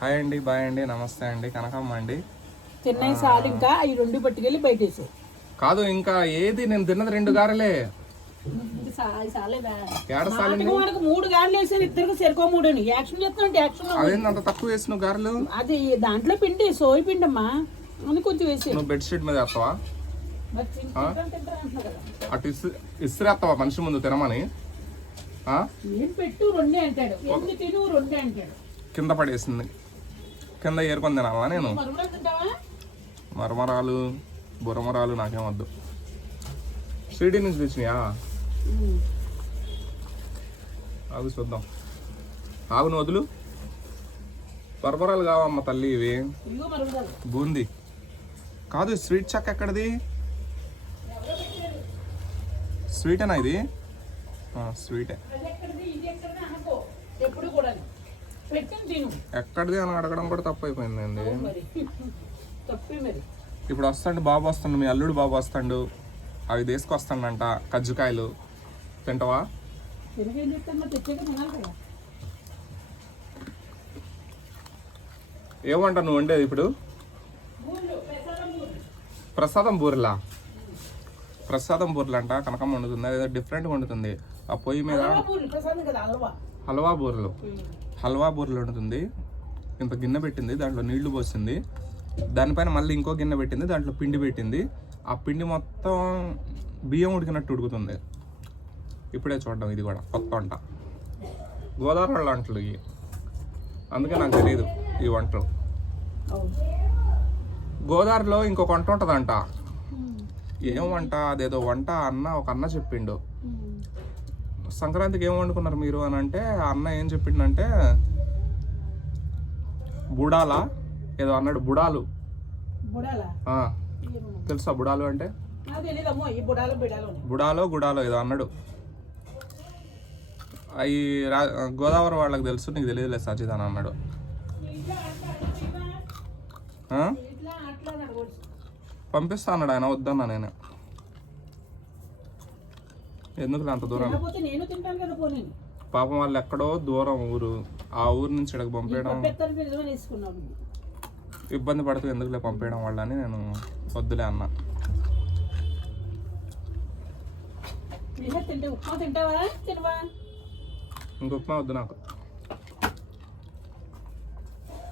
Hi అండి bye అండి నమస్తే అండి కనకమ్మ అండి. తిన్నాయి సాలు ఇంకా అవి రెండు పట్టుకెళ్ళి బయటేసాయి. కాదు ఇంకా ఏది? నేను తిన్నది రెండు గారెలే. మూడు గాళ్ళు వేసారు ఇద్దరికి సరికో మూడు అని యాక్షన్ యాక్షన్ అంత తక్కువ వేసిన గారెలు? అది దాంట్లో పిండి సోయి పిండి అమ్మా అని కొంచెం వేసి నువ్వు బెడ్షీట్ మీద వేస్తావా? అటు ఇసు ఇసురేస్తావా మనిషి ముందు తినమని? ఆ? ఏం పెట్టు రెండే అంటాడు. ఎన్ని తిను రెండే అంటాడు. కింద పడేసింది. కింద ఏరుకొని తినాలా నేను మరమరాలు బురమరాలు నాకేం వద్దు. షిరిడి నుంచి తెచ్చినాయా. ఆగు చూద్దాం. ఆగు నువ్వు వదులు. బరబరాలు కావమ్మ తల్లి ఇవి. బూంది. కాదు స్వీట్ చక్క ఎక్కడిది? స్వీటేనా ఇది? స్వీటే అది ఎక్కడిది ఇది ఎక్కడిది అనుకో ఎప్పుడు కూడా పెట్టిన తిను ఎక్కడిది అని అడగడం కూడా తప్పు అయిపోయిందండి ఇప్పుడు వస్తాడు బాబు వస్తాడు మీ అల్లుడు బాబు వస్తాడు. అవి తీసుకొస్తాడంట కజ్జికాయలు. తింటావా? ఏమంట నువ్వు వండేది ఇప్పుడు? ప్రసాదం బూరెలా. ప్రసాదం బూరెలు? అంట కనకమ్మ వండుతుంది. అదేదో డిఫరెంట్గా వండుతుంది. ఆ పొయ్యి మీద హల్వా బూరెలు హల్వా బూరెలు వండుతుంది. ఇంత గిన్నె పెట్టింది దాంట్లో నీళ్ళు పోసింది. దానిపైన మళ్ళీ ఇంకో గిన్నె పెట్టింది దాంట్లో పిండి పెట్టింది. ఆ పిండి మొత్తం బియ్యం ఉడికినట్టు ఉడుకుతుంది. ఇప్పుడే చూడడం ఇది కూడా కొత్త వంట. గోదావరి వాళ్ళ వంటలు ఇవి. అందుకే నాకు తెలియదు ఈ వంటలు. గోదావరిలో ఇంకొక వంట ఉంటుందంట. ఏం వంట? అదేదో వంట అన్న ఒక అన్న చెప్పిండు. సంక్రాంతికి ఏం వండుకున్నారు మీరు అని అంటే అన్న ఏం చెప్పిండంటే బుడాలా? ఏదో అన్నాడు బుడాలు. తెలుసా బుడాలు అంటే? బుడాలు గుడాలో ఏదో అన్నాడు. అవి రా గోదావరి వాళ్ళకి తెలుసు నీకు తెలియదులే సచిద్ అని అన్నాడు. పంపిస్తా అన్నాడు ఆయన వద్దన్నా నేను. ఎందుకులే అంత దూరం? లేకపోతే నేను తింటాను కదా పోనీ. పాపం వాళ్ళు ఎక్కడో దూరం ఊరు. ఆ ఊరు నుంచి ఇక్కడికి నువ్వు. ఇబ్బంది పడుతూ ఎందుకులే పంపించడం వాళ్ళని నేను వద్దులే అన్న. తింటే ఉప్మా తింటావా? తినవా? ఇంక ఉప్మా వద్దు నాకు.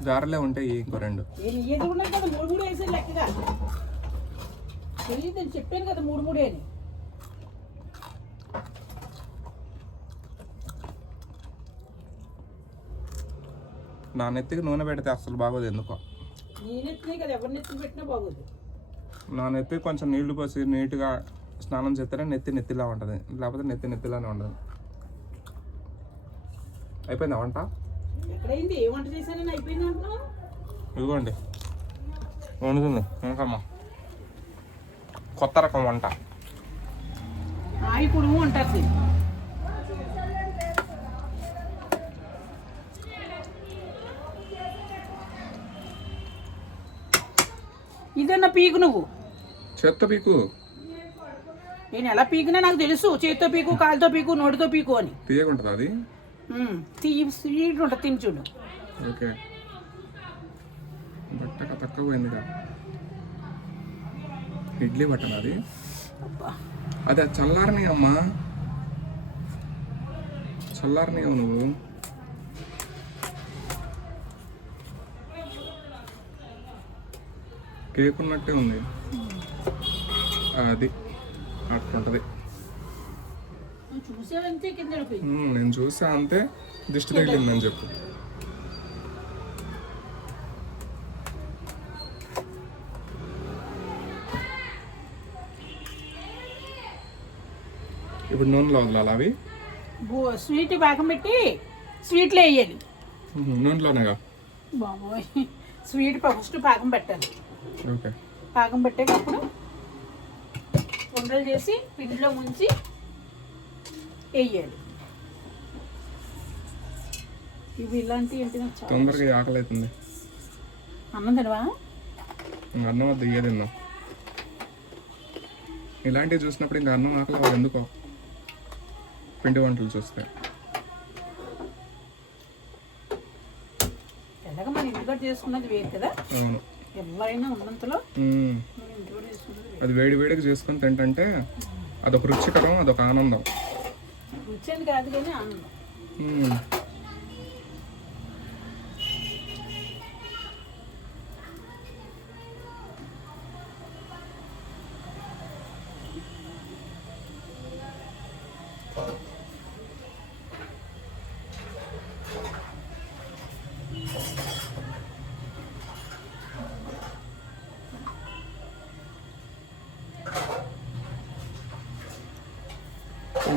గారెలే ఉంటాయి ఇంకో రెండు. నేను ఏది ఉన్నాయి కదా మూడు మూడు వేసాను లెక్కగా. తెలియదు నేను చెప్పాను కదా మూడు మూడే అని. నా నెత్తికి నూనె పెడితే అసలు బాగోదు ఎందుకో. నా నెత్తికి కొంచెం నీళ్ళు పోసి నీట్గా స్నానం చేస్తేనే నెత్తి నెత్తిలా ఉంటుంది. లేకపోతే నెత్తి నెత్తిలానే ఉండదు. అయిపోయిందా వంట? ఇదిగోండి. వండుతుంది. ఇంకమ్మా కొత్త రకం వంట. కుడుము అంటారు ఇదన్న పీకు నువ్వు? చెత్త పీకు. నేను ఎలా పీకినా నాకు తెలుసు చేతితో పీకు కాలుతో పీకు నోటితో పీకు అని. తీయకుంటుంది అది? ఉమ్, తీ స్వీట్ ఉంటుంది తిని చూడు. ఓకే. బట్టక తక్కువ పోయిందిగా ఇడ్లీ బట్టన అది? అబ్బా. అది చల్లారని అమ్మా చల్లారని నువ్వు. కేక్ ఉన్నట్టే ఉంది. అది అట్లుంటది. నేను చూసా అంతే దిష్టి తగిలిందని చెప్పు. ఇప్పుడు నూనెలో వదలాలి అవి? స్వీట్ పాకం పెట్టి స్వీట్లో వేయాలి. నూనెలోనేగా? బాబోయ్ స్వీట్ ఫస్ట్ పాకం పెట్టాలి. పాకం పెట్టేటప్పుడు ఉండలు చేసి పిండిలో ముంచి వేయాలి. ఇవి ఇలాంటివి ఏంటి తొందరగా ఆకలి అవుతుంది అన్నం తినవా? అన్నం వద్ద ఇయ్య తిన్నాం ఇలాంటివి చూసినప్పుడు ఇంకా అన్నం ఆకలి ఎందుకో? పిండి వంటలు చూస్తే. ఎలాగ మన ఇంటి ఇంటికాడ చేసుకున్నది వేరు కదా? అవును. అది వేడి వేడిగా చేసుకొని తింటుంటే అదొక రుచికరం అదొక ఆనందం. రుచి కాదు కానీ ఆనందం.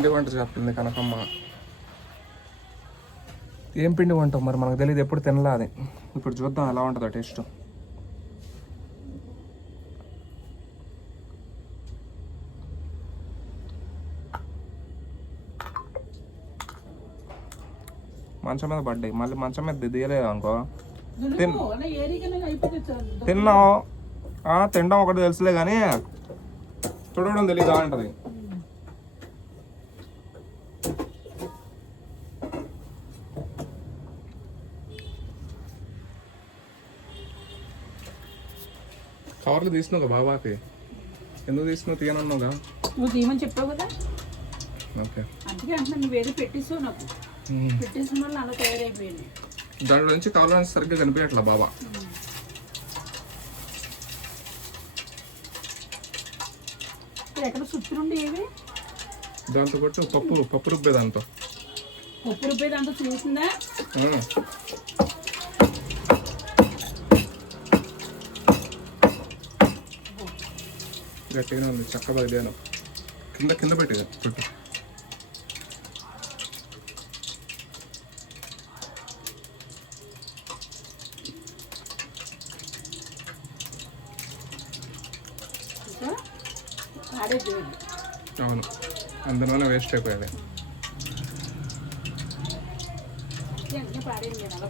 పిండి వంట చెప్తుంది కనకమ్మ? ఏం పిండి వంటావు మరి? మనకు తెలియదు ఎప్పుడు తినలే అది. ఇప్పుడు చూద్దాం ఎలా ఉంటుందో టేస్ట్. మంచం మీద పడ్డాయి. మళ్ళీ మంచం మీద దిగలేదు అనుకో. దులుపు అలా ఏరికనే అయిపోతుంది చాలు. తిన్నాం ఆ, తినడం ఒకటి తెలుసులే కానీ చూడడం తెలీదా అంటది. కవర్లు తీసినావుగా బాబాకి. ఎందుకు తీసినావు? తీయనన్నావుగా? నువ్వు తీయమని చెప్పావు కదా. ఓకే. అందుకే అంటున్నా నువ్వేదో పెట్టేసావు నాకు. పెట్టేసిన వల్ల అలా తయారైపోయింది దాంట్లో నుంచి కవర్ల సరిగ్గా కనిపించట్లా బాబా. ఎక్కడ సుత్తులుండి ఏవి? దాంతో పాటు పప్పు పప్పు రుబ్బే దాంతో. ఉప్పు రుబ్బేది అంతా చూసిందా? గట్టిగానే ఉంది చక్క బదిలేను కింద కింద పెట్టేది చుట్టూ అవును అందులోనే వేస్ట్ పాడేది నేను అలా.